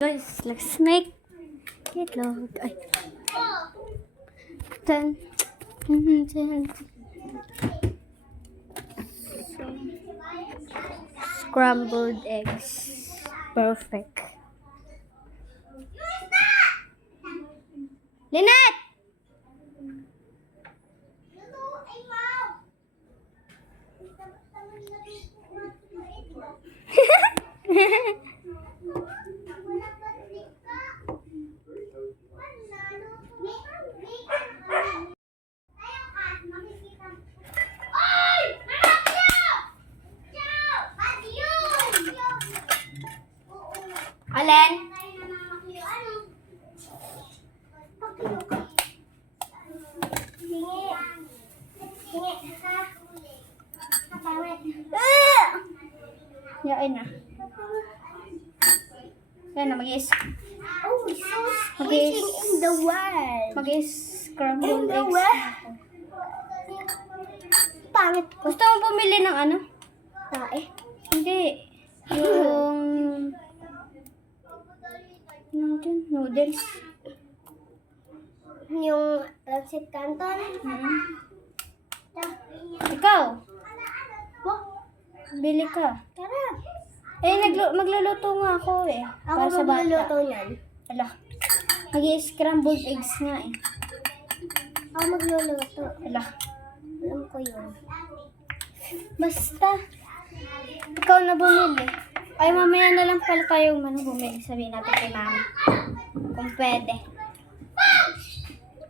Guys, like snake. Itlog. Ay. Ten. Scrambled eggs. Perfect. Lynette! Alin? Yain na. Yan na, mag-is. Oh, so squishing in the world. Mag-scrambled In the eggs. world. Pangit ko. Gusto mo bumili ng ano? Tae. Hindi. Yung noodles. Yung Lancet Canton. Ikaw, Wah, bili ka. tara. Eh, magluluto nga ako eh. Para sa Ako magluluto bata. niyan. Ala. Mag-scrambled eggs nga eh. Ako magluluto. Ala. Alam ko yun. Basta. Ikaw na bumili. Ay, mamaya na lang pala tayo bumili. Sabihin natin kay mami. Kung pwede.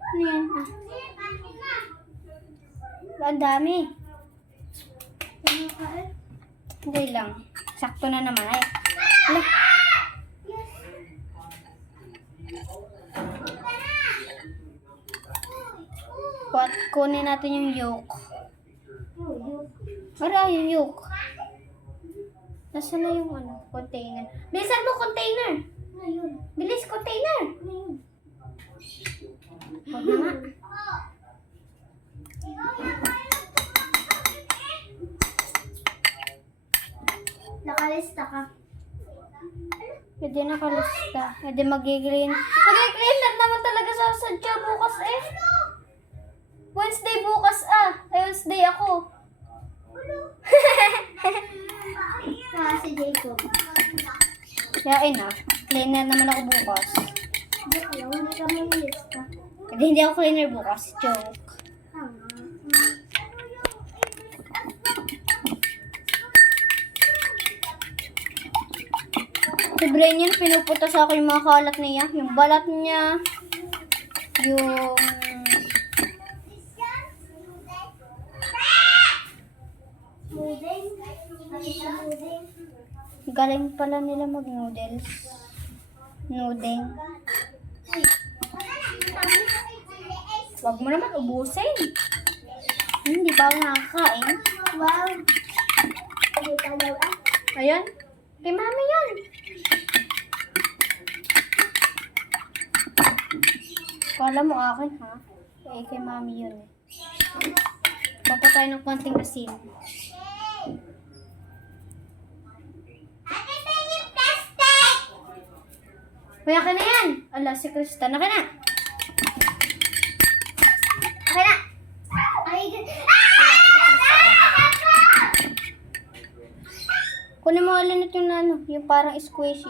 Ano yan? Ang dami. Hindi lang. Sakto na naman. Ay. Ala. Kunin natin yung yolk. Wala yung yolk. Nasaan na yung container? Bilisan mo, container! Ngayon. Bilis, container! Ngayon. Huwag na nga. Nakalista ka. Pwede nakalista. Pwede mag-clean. Mag-cleaner naman talaga sa sadya bukas eh. Wednesday bukas ah. Ay, Wednesday ako. Si Jacob. Yain na. Cleaner naman ako bukas. Joke lang, hindi ka manilista. Hindi ako cleaner bukas. Joke. Tama. Si Brain yan, pinuputas ako yung mga kalat niya. Yung balat niya. Yung... Moving. Ano siya moving? Galing pala nila mag-noodles. Nooding. Huwag mo naman ubusin. Hindi pa ako nakakain. Wow. Kita daw ah. Ayan. Kay mami yun. Kala mo akin ha? Kay mami yun eh. Papa tayo ng konting asin. Kuya ka na yan. Ala, si Krista. Naka na. Okay na. Kunin mo ulit yung yung parang squishy.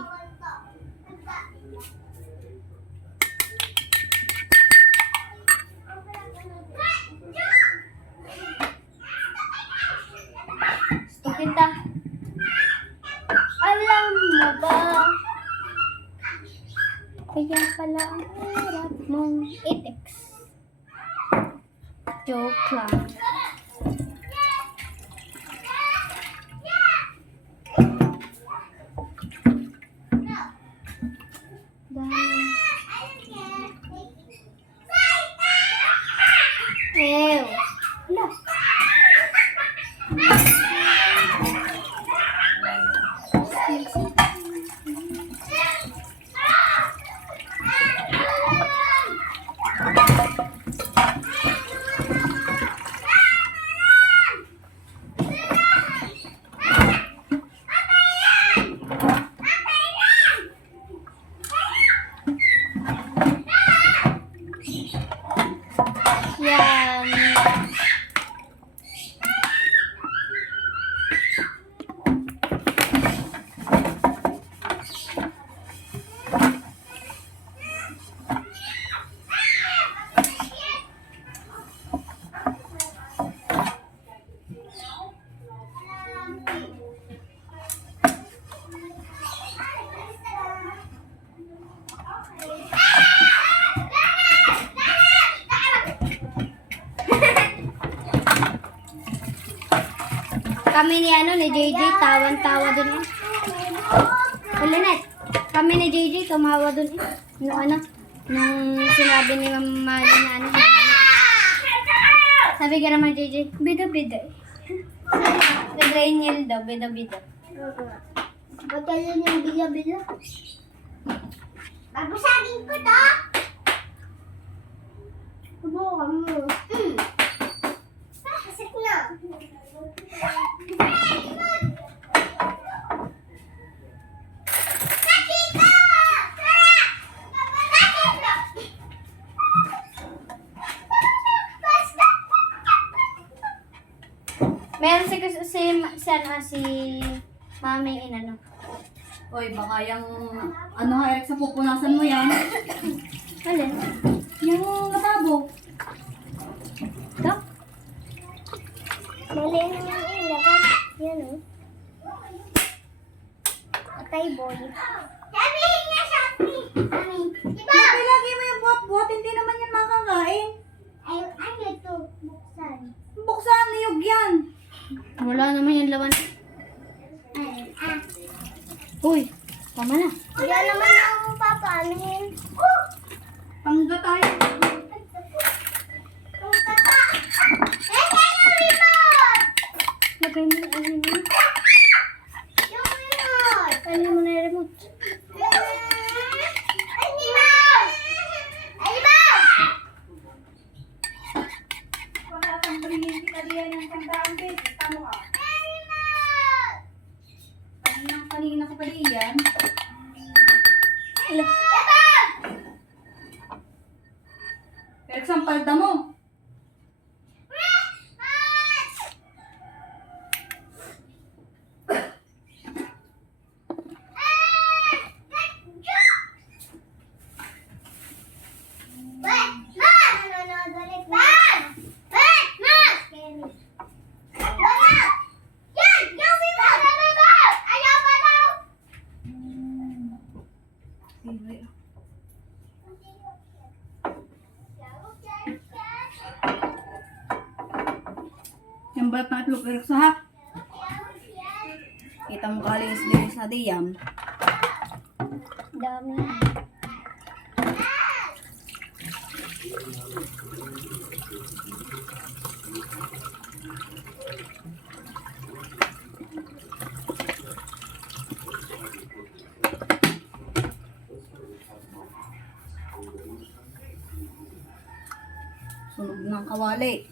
Kita. Alam mo ba? Kaya pala ang hirap mong i-text. Joke lang. Ew. Look. Kami ni ni JJ, tawan-tawa dun eh. Ulinet, kami ni JJ, tumawa dun eh. Nung sinabi ni Mama na sabi ka naman JJ, bida-bida eh. Daniel daw, bida-bida. Ba't kaya yung bila-bila? Babasagin ko to! Subukan mo. Kasik na. Meron si Mami inano. Oy, baka yung Eric, sa pupunasan mo yan. Alin? Yung matabo. Ito? Mali na yung ilabas. Yan o. Patay boy. Sabihin niya sa akin. Diba? Lagi mo yung buhat-buhat, hindi naman yan makakain. Ano ito? Buksan. Buksan, niyog yan. Wala naman yung laman. Uy, tama na. Wala naman akong papanin. Pangga tayo. Ang tata! Yung remote! Lagay mo na ano mo. Yung remote! Ano mo na yung remote? Animal! Animal! Wala kang brilliant ka diyan ng tandaan, babe. Tama ka. Animal! Kanina ka pa diyan. Ala. Eric, saan palda mo? Yung balat ng itlog, Eric, ha? Kita mo kalinis-linis na diyan. Dami. Sunog ng kawali.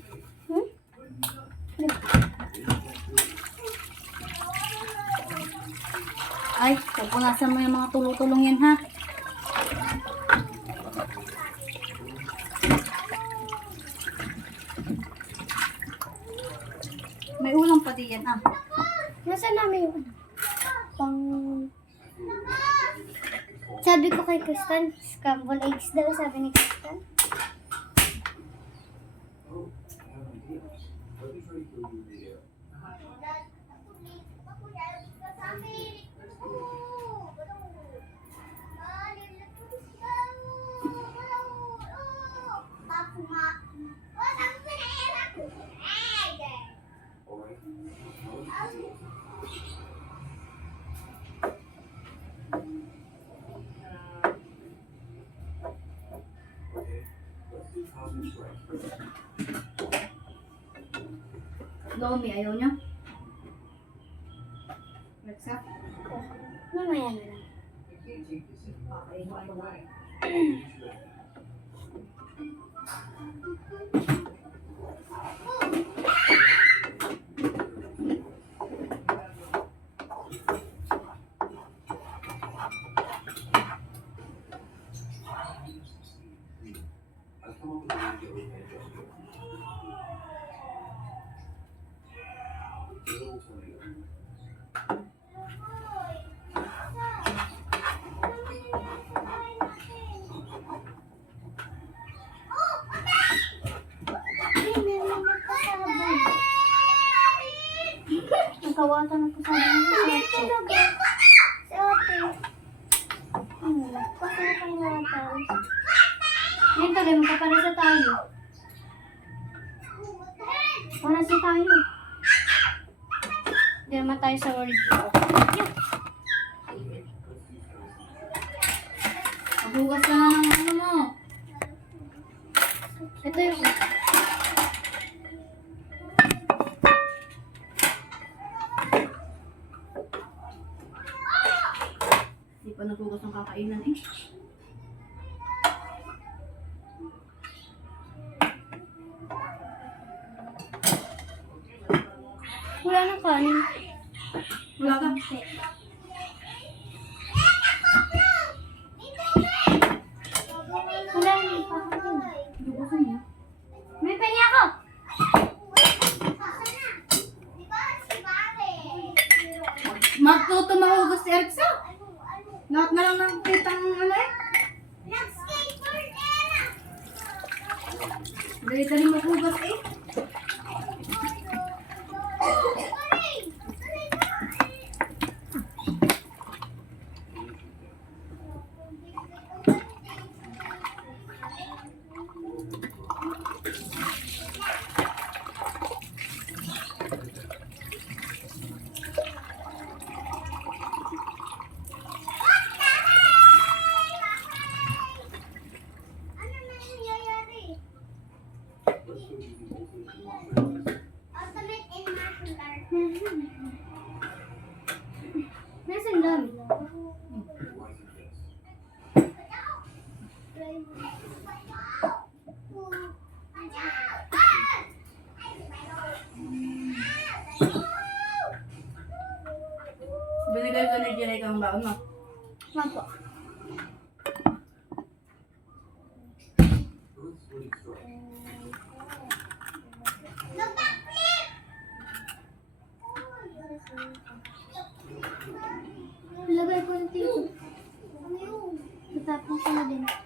Ay, pupunasan mo yung mga tulong-tulong yan, ha? May ulam pa diyan, ah. Nasaan namin yung pang... Sabi ko kay Kristan, scrambled eggs daw, sabi ni Kristan. Lomi, ayaw niya? What's up? Mamaya na lang. Nagkawatan ako sa mga ngayon tuloy, magkaparisa tayo. Parasa tayo. Dito naman tayo sa world. Maghugas ka na ng ano mo. Ito yung... Hindi pa naghugas ng kakainan eh. Wala na kanin. Wala ka. Wala na. Hugasan niya. May pengi ako! Matuto mahugas si Eriksa. Lahat na lang ng kitang ano eh. Dali-dali maghugas eh. Nasaan dami? Binigay ko na dyan ang baon mo. Mapo. Lagay ko ng tito. Tatapon ko na din.